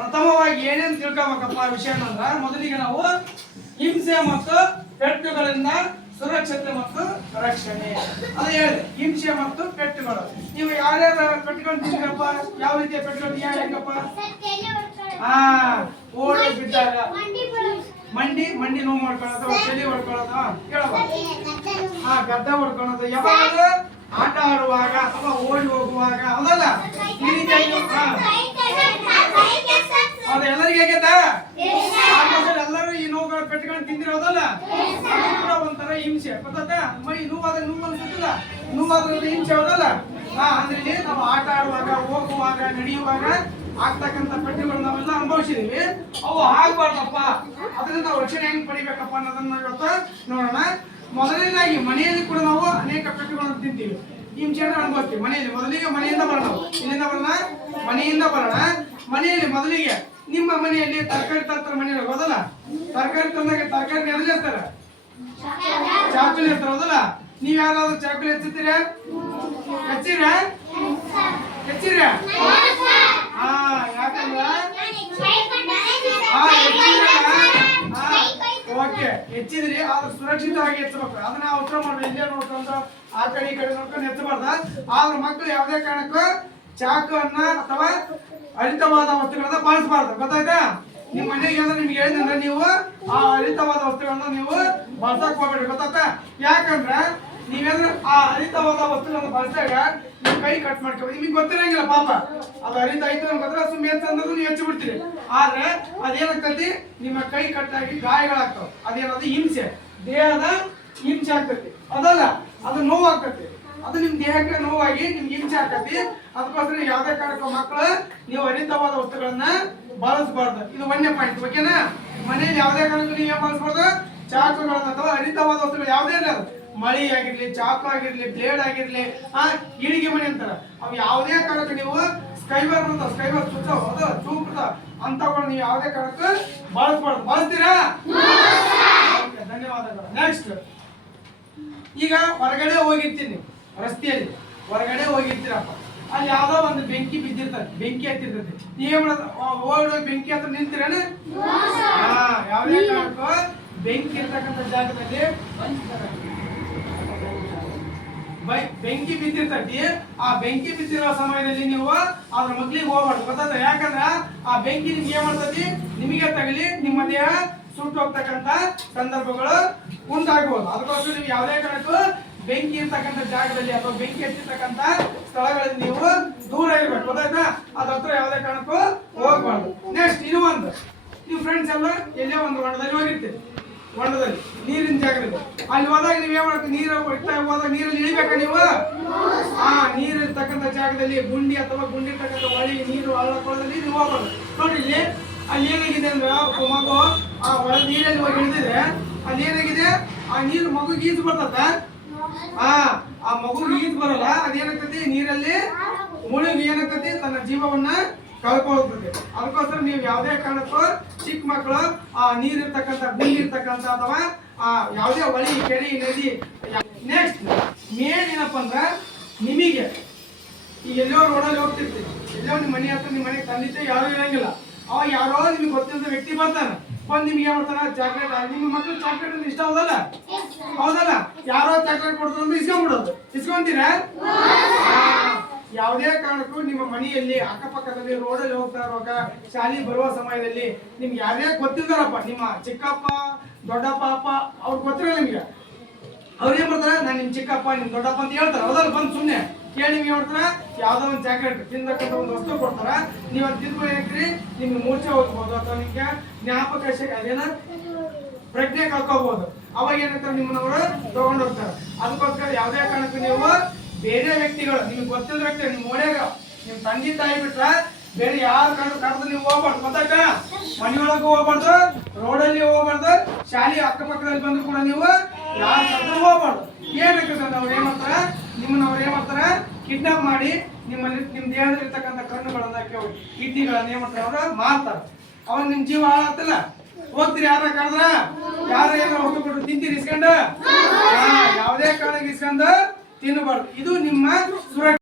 ಪ್ರಥಮವಾಗಿ ಏನೇನು ತಿಳ್ಕೊಬೇಕಪ್ಪ ವಿಷಯ ಅಂದ್ರೆ ಮೊದಲಿಗೆ ನಾವು ಹಿಂಸೆ ಮತ್ತು ಪೆಟ್ಟುಗಳಿಂದ ಸುರಕ್ಷತೆ ಮತ್ತು ರಕ್ಷಣೆ ಅದು ಹೇಳಿದೆ. ಹಿಂಸೆ ಮತ್ತು ಪೆಟ್ಟುಗಳು. ನೀವು ಯಾರ್ಯಾರ ಪೆಟ್ಟುಗಳು ತಿಂದ್ರಪ್ಪ? ಯಾವ ರೀತಿಯ ಪೆಟ್ಟುಗಳು ಹೆಂಗಪ್ಪ? ಓಡಿ ಬಿದ್ದಾಗ ಮಂಡಿ ನೋವು ಮಾಡ್ಕೊಳ್ಳೋದು, ತಲೆ ಹೊಡ್ಕೊಳ್ಳೋದು, ಕೇಳವ ಗದ್ದ ಹೊಡ್ಕೊಳ್ಳೋದು, ಯಾವಾಗ ಆಟ ಆಡುವಾಗ ಅಥವಾ ಓಡಿ ಹೋಗುವಾಗ, ಹೌದಲ್ಲ? ಈ ರೀತಿಯಾಗಿ ಅದು ಎಲ್ಲರಿಗೂ ಆಗೈತಾ? ಎಲ್ಲರೂ ಈ ನೋವುಗಳ ಪೆಟ್ಟುಗಳನ್ನ ತಿಂದಿರೋದಲ್ಲ? ಅದು ಕೂಡ ಒಂಥರ ಹಿಂಸೆ, ಗೊತ್ತ? ಮೈ ನೋವಾದ್ರೆ ನೋವಾದ್ರೆ ಹಿಂಸೆ, ಹೌದಲ್ಲ? ಅಂದ್ರೆ ನಾವು ಆಟ ಆಡುವಾಗ, ಹೋಗುವಾಗ, ನಡೆಯುವಾಗ ಆಗ್ತಕ್ಕಂಥ ಪೆಟ್ಟುಗಳು ನಾವೆಲ್ಲ ಅನುಭವಿಸಿದೀವಿ. ಅವು ಆಗ್ಬಾರ್ದಪ್ಪ. ಅದರಿಂದ ನಾವು ರಕ್ಷಣೆ ಹೆಂಗ್ ಪಡಿಬೇಕಪ್ಪ ಅನ್ನೋದನ್ನ ಇವತ್ತು ನೋಡೋಣ. ಮೊದಲನೇದಾಗಿ ಮನೆಯಲ್ಲಿ ಕೂಡ ನಾವು ಅನೇಕ ಪೆಟ್ಟುಗಳನ್ನು ತಿಂತೀವಿ, ಹಿಂಸೆಯನ್ನು ಅನುಭವಿಸ್ತೀವಿ ಮನೆಯಲ್ಲಿ. ಮೊದಲಿಗೆ ಮನೆಯಿಂದ ಬರೋಣ, ಇಲ್ಲಿಂದ ಬರೋಣ, ಮನೆಯಿಂದ ಬರೋಣ. ಮನೆಯಲ್ಲಿ ಮೊದಲಿಗೆ ನಿಮ್ಮ ಮನೆಯಲ್ಲಿ ತರಕಾರಿ ತರ್ತಾರೆ, ಮನೆಯಲ್ಲಿ ಹೋದಲ್ಲ? ತರಕಾರಿ ತಂದಾಗ ತರಕಾರಿ ಎಲ್ಲಿ ಇರ್ತಾರೆ? ಚಾಕುಲಿ ಇರ್ತಾರೆ, ಹೌದಲ್ಲ? ನೀವ್ ಯಾರಾದ್ರೂ ಚಾಕುಲಿ ಹೆಚ್ಚಿರ? ಯಾಕಂದ್ರ ಓಕೆ ಹೆಚ್ಚಿದ್ರಿ, ಆದ್ರೆ ಸುರಕ್ಷಿತವಾಗಿ ಹೆಚ್ಚಬೇಕು. ಅದನ್ನ ಉತ್ತರ ಮಾಡ್ರಿ. ಇಲ್ಲೇ ನೋಡ್ಕೊಂಡು ಆ ಕಡೆ ಈ ಕಡೆ ನೋಡ್ಕೊಂಡು ಹೆಚ್ಚಬಾರ್ದ. ಆದ್ರೆ ಮಕ್ಕಳು ಯಾವುದೇ ಕಾರಣಕ್ಕೂ ಚಾಕುವನ್ನ ಅಥವಾ ಹರಿತವಾದ ವಸ್ತುಗಳನ್ನ ಬಳಸಬಾರ್ದು, ಗೊತ್ತಾಯ್ತಾ? ನಿಮ್ ಮನೆಗೆ ನಿಮ್ಗೆ ಹೇಳಿದ್ರೆ ನೀವು ಆ ಹರಿತವಾದ ವಸ್ತುಗಳನ್ನ ನೀವು ಬಳಸಕ್ ಹೋಗ್ಬೇಡಿ, ಗೊತ್ತಾಯ್ತಾ? ಯಾಕಂದ್ರ ನೀವೇಂದ್ರೆ ಆ ಹರಿತವಾದ ವಸ್ತುಗಳನ್ನ ಬಳಸಿದಾಗ ನಿಮ್ ಕೈ ಕಟ್ ಮಾಡ್ಕೋಬೇಕು. ನಿಮ್ಗೆ ಗೊತ್ತಿರಂಗಿಲ್ಲ ಪಾಪ, ಅದು ಹರಿತ ಐತೆ ಗೊತ್ತಿಲ್ಲ, ಸುಮ್ಮನೆ ಅಂತಂದ್ರೂ ನೀವು ಹೆಚ್ಚು ಬಿಡ್ತೀರಿ. ಆದ್ರೆ ಅದೇನಾಗ್ತತಿ, ನಿಮ್ಮ ಕೈ ಕಟ್ಟಾಗಿ ಗಾಯಗಳಾಗ್ತಾವ. ಅದೇನದು ಹಿಂಸೆ, ದೇಹದ ಹಿಂಸೆ ಆಗ್ತತಿ, ಅದಲ್ಲ? ಅದು ನೋವು ಆಗ್ತತಿ. ಅದು ನಿಮ್ ದೇಹಕ್ಕೆ ನೋವಾಗಿ ನಿಮ್ಗೆ ಹಿಂಸೆ ಆಗ್ತತಿ. ಅದಕ್ಕೋಸ್ಕರ ಯಾವ್ದೇ ಕಾರಣಕ್ಕೂ ಮಕ್ಕಳು ನೀವು ಹರಿತವಾದ ವಸ್ತುಗಳನ್ನ ಬಳಸಬಾರ್ದು. ಇದು ಒಂದೇ ಪಾಯಿಂಟ್, ಓಕೆನಾ? ಮನೆಯಲ್ಲಿ ಯಾವುದೇ ಕಾರಣಕ್ಕೂ ನೀವು ಏನ್ ಬಳಸಬಾರ್ದು? ಚಾಕುಗಳನ್ನ ಅಥವಾ ಹರಿತವಾದ ವಸ್ತುಗಳು ಯಾವುದೇ ಇಲ್ಲ, ಮಳಿ ಆಗಿರ್ಲಿ, ಚಾಕು ಆಗಿರ್ಲಿ, ಬ್ಲೇಡ್ ಆಗಿರ್ಲಿ, ಇಳಿಗೆ ಮನೆ ಅಂತಾರ, ಅವು ಯಾವುದೇ ಕಾರಣಕ್ಕೂ ನೀವು ಸ್ಕೈಬರ್ ಚೂಪ್ ಅಂತಗಳು ನೀವು ಯಾವುದೇ ಕಾರಣಕ್ಕೂ ಬಳಸಬಾರ್ದು. ಬಳಸ್ತೀರಾ? ಧನ್ಯವಾದಗಳು. ನೆಕ್ಸ್ಟ್, ಈಗ ಹೊರಗಡೆ ಹೋಗಿರ್ತೀನಿ, ರಸ್ತೆಯಲ್ಲಿ ಹೊರಗಡೆ ಹೋಗಿರ್ತೀರಪ್ಪ, ಅಲ್ಲಿ ಯಾವ್ದೋ ಒಂದು ಬೆಂಕಿ ಬಿದ್ದಿರ್ತದೆ, ಬೆಂಕಿ ಹತ್ತಿರ್ತದೆ. ನೀವೇನ್ ಮಾಡೋದು? ಓಡಿ ಬೆಂಕಿ ಹತ್ರ ನಿಂತೀರೇನ? ಯಾವುದೇ ಕಾರಣಕ್ಕೂ ಬೆಂಕಿ ಇರ್ತಕ್ಕಂಥ ಜಾಗದಲ್ಲಿ ಬೆಂಕಿ ಬಿದ್ದಿರ್ತೈತಿ. ಆ ಬೆಂಕಿ ಬಿದ್ದಿರೋ ಸಮಯದಲ್ಲಿ ನೀವು ಅದ್ರ ಮಗ್ಲಿಗೆ ಹೋಗ್ಬಾರ್ದು, ಗೊತ್ತಾದ? ಯಾಕಂದ್ರ ಆ ಬೆಂಕಿ ನಿಮ್ಗೆ ಏನ್ ಮಾಡ್ತತಿ, ನಿಮಗೆ ತಗಲಿ ನಿಮ್ಮ ದೇಹ ಸುಟ್ಟು ಹೋಗ್ತಕ್ಕಂಥ ಸಂದರ್ಭಗಳು ಉಂಟಾಗಬಹುದು. ಅದಕ್ಕೋಸ್ಕರ ನೀವು ಯಾವುದೇ ಕಾರಣಕ್ಕೂ ಬೆಂಕಿ ಇರ್ತಕ್ಕಂಥ ಜಾಗದಲ್ಲಿ ಅಥವಾ ಬೆಂಕಿ ಹಚ್ಚಿರ್ತಕ್ಕಂಥ ಸ್ಥಳಗಳಲ್ಲಿ ನೀವು ದೂರ ಇರ್ಬೇಕು, ಗೊತ್ತಾಯ್ತಾ? ಅದ್ರ ಹತ್ರ ಯಾವುದೇ ಕಾರಣಕ್ಕೂ ಹೋಗ್ಬಾರ್ದು. ನೆಕ್ಸ್ಟ್, ಇನ್ನೂ ಒಂದು, ನೀವು ಫ್ರೆಂಡ್ಸ್ ಎಲ್ಲ ಎಲ್ಲೇ ಒಂದು ಹೊಂಡದಲ್ಲಿ ಹೋಗಿರ್ತೀರಿ, ಹೊಂಡದಲ್ಲಿ ನೀರಿನ ಜಾಗದಲ್ಲಿ. ಅಲ್ಲಿ ಹೋದಾಗ ನೀವ್ ಏನ್ ಮಾಡ್ತೀವಿ, ನೀರು ಹೋದಾಗ ನೀರಲ್ಲಿ ಇಳಿಬೇಕ ನೀವು? ನೀರು ಇರ್ತಕ್ಕಂಥ ಜಾಗದಲ್ಲಿ ಗುಂಡಿ ಅಥವಾ ಗುಂಡಿ ಇರ್ತಕ್ಕಂಥ ಹೊಳಿ, ನೀರು ಹಳ್ಳಕೊಳ್ಳದಲ್ಲಿ ನೀವು ಹೋಗ್ಬಾರ್ದು. ನೋಡಿ ಇಲ್ಲಿ, ಅಲ್ಲಿ ಏನಾಗಿದೆ ಅಂದ್ರೆ ಮಗು ಆ ಹೊಳ ನೀರಲ್ಲಿ ಹೋಗಿ ಇಳಿದಿದೆ, ಅಲ್ಲಿ ಏನಾಗಿದೆ, ಆ ನೀರು ಮಗುಗೆ ಈಜು ಬರ್ತದ. ಆ ಮಗುಗೆ ಈಜು ಬರಲ್ಲ, ಅದೇನಾಗ್ತತಿ, ನೀರಲ್ಲಿ ಮುಳುಗಿ ಏನಾಗ್ತತಿ, ತನ್ನ ಜೀವವನ್ನ ಕಳ್ಕೊಳ್ತದೆ. ಅದಕ್ಕೋಸ್ಕರ ನೀವು ಯಾವುದೇ ಕಾರಣಕ್ಕೂ ಚಿಕ್ಕ ಮಕ್ಕಳು ಆ ನೀರಿರ್ತಕ್ಕಂಥ, ಗುಂಡಿ ಇರ್ತಕ್ಕಂಥ ಅಥವಾ ಯಾವುದೇ ಹೊಳಿ, ಕೆರೆ, ನದಿ. ನೆಕ್ಸ್ಟ್, ಮೇನ್ ಏನಪ್ಪ ಅಂದ್ರೆ ನಿಮಗೆ ಈಗ ಎಲ್ಲೋ ರೋಡಲ್ಲಿ ಹೋಗ್ತಿರ್ತೀವಿ, ಎಲ್ಲೋ ನಿಮ್ಮ ಮನೆ ಹತ್ರ, ನಿಮ್ಮ ಮನೆಗೆ ತಂದಿದ್ದೆ ಯಾರು ಇರಂಗಿಲ್ಲ, ಅವ ಯಾರೋ ನಿಮ್ಗೆ ಗೊತ್ತಿದ್ದ ವ್ಯಕ್ತಿ ಬರ್ತಾನೆ, ಬಂದು ನಿಮ್ಗೆ ಏನ್ ಮಾಡ್ತಾನ, ಚಾಕ್ಲೇಟ್. ನಿಮ್ಮ ಮಕ್ಕಳು ಚಾಕ್ಲೇಟ್ ಇಷ್ಟ ಹೌದಲ್ಲ? ಹೌದಲ್ಲ? ಯಾರೋ ಚಾಕ್ಲೇಟ್ ಕೊಡ್ತಾರೆ ಅಂದ್ರೆ ಇಸ್ಕೊಂಡ್ಬಿಡೋದು. ಇಸ್ಕೊಂತೀರಾ? ಯಾವುದೇ ಕಾರಣಕ್ಕೂ ನಿಮ್ಮ ಮನೆಯಲ್ಲಿ ಅಕ್ಕಪಕ್ಕದಲ್ಲಿ ರೋಡಲ್ಲಿ ಹೋಗ್ತಾ ಇರುವಾಗ, ಶಾಲೆಗೆ ಬರುವ ಸಮಯದಲ್ಲಿ ನಿಮ್ಗೆ ಯಾರೇ ಗೊತ್ತಿದ್ದಾರಪ್ಪ, ನಿಮ್ಮ ಚಿಕ್ಕಪ್ಪ, ದೊಡ್ಡಪ್ಪ, ಅಪ್ಪ, ಅವ್ರು ಗೊತ್ತಿರಲ್ಲ ನಿಮ್ಗೆ. ಅವ್ರು ಏನ್ ಮಾಡ್ತಾರೆ, ನಾನು ನಿಮ್ ಚಿಕ್ಕಪ್ಪ, ನಿಮ್ ದೊಡ್ಡಪ್ಪ ಅಂತ ಹೇಳ್ತಾರೆ, ಹೌದಲ್ಲ? ಬಂದು ಸುಮ್ಮನೆ ಕೇಳಿ ನಿಮ್ಗೆ ಏನ್ ಮಾಡ್ತಾರ, ಯಾವ್ದೋ ಒಂದು ಚಾಕ್ಲೇಟ್ ತಿಂದಕ್ಕಂತ ಒಂದು ವಸ್ತು ಕೊಡ್ತಾರ. ನೀವು ಅದು ತಿಂದ್ಕೊಂಡು ಏನ್ರಿ, ನಿಮ್ಗೆ ಮೂರ್ಛೆ ಹೋಗ್ಬೋದು ಅಥವಾ ನಿಮ್ಗೆ ಜ್ಞಾಪಕ ಅದೇನ ಪ್ರಜ್ಞೆ ಕಳ್ಕೋಬಹುದು. ಅವಾಗ ಏನಂತಾರೆ, ನಿಮ್ಮನ್ನವರು ತಗೊಂಡು ಹೋಗ್ತಾರೆ. ಅದಕ್ಕೋಸ್ಕರ ಯಾವುದೇ ಕಾರಣಕ್ಕೂ ನೀವು ಬೇರೆ ವ್ಯಕ್ತಿಗಳು, ನಿಮ್ಗೆ ಗೊತ್ತಿಲ್ಲ ವ್ಯಕ್ತಿ, ನಿಮ್ ಓಣ್ಯಾಗ ನಿಮ್ ತಂದೆ ತಾಯಿ ಬಿಟ್ರ ಬೇರೆ ಯಾರ ಕರೆದು ನೀವು ಹೋಗ್ಬಾರ್ದು, ಗೊತ್ತಾಯ್ತಾ? ಮನೆಯೊಳಗೂ ಹೋಗ್ಬಾರ್ದು, ರೋಡಲ್ಲಿ ಹೋಗ್ಬಾರ್ದು, ಶಾಲೆ ಅಕ್ಕಪಕ್ಕದಲ್ಲಿ ಬಂದ್ರು ಕೂಡ ನೀವು ಯಾರ ಕರೆದು ಹೋಗ್ಬಾರ್ದು. ಏನಾಗ್ತದೆ, ಅವ್ರು ಏನ್ ಮಾಡ್ತಾರ, ನಿಮ್ಮನ್ನ ಅವ್ರು ಏನ್ ಮಾಡ್ತಾರ, ಕಿಡ್ನಾಪ್ ಮಾಡಿ ನಿಮ್ಮಲ್ಲಿ ನಿಮ್ ದೇಹದಲ್ಲಿರ್ತಕ್ಕಂಥ ಕಣ್ಣುಗಳನ್ನ, ಕಿಡ್ನಿಗಳನ್ನ ಏನ್ ಮಾಡ್ತಾರೆ, ಅವ್ರು ಮಾರ್ತಾರೆ. ಅವಾಗ ನಿಮ್ ಜೀವ ಹಾಳಾಗ್ತಿಲ್ಲ. ಹೋಗ್ತೀರಿ, ಯಾರ ಕರೆದ್ರ, ಯಾರ ಏನಾರ ಹೋಗಿ ಕೊಟ್ಟು ತಿಂತೀರಿ ಇಸ್ಕೊಂಡ? ಯಾವುದೇ ಕಾರಣಕ್ಕೆ ಇಸ್ಕೊಂಡ ತಿನ್ನಬಾರ್ದು. ಇದು ನಿಮ್ಮ ಸುರಕ್ಷತೆ.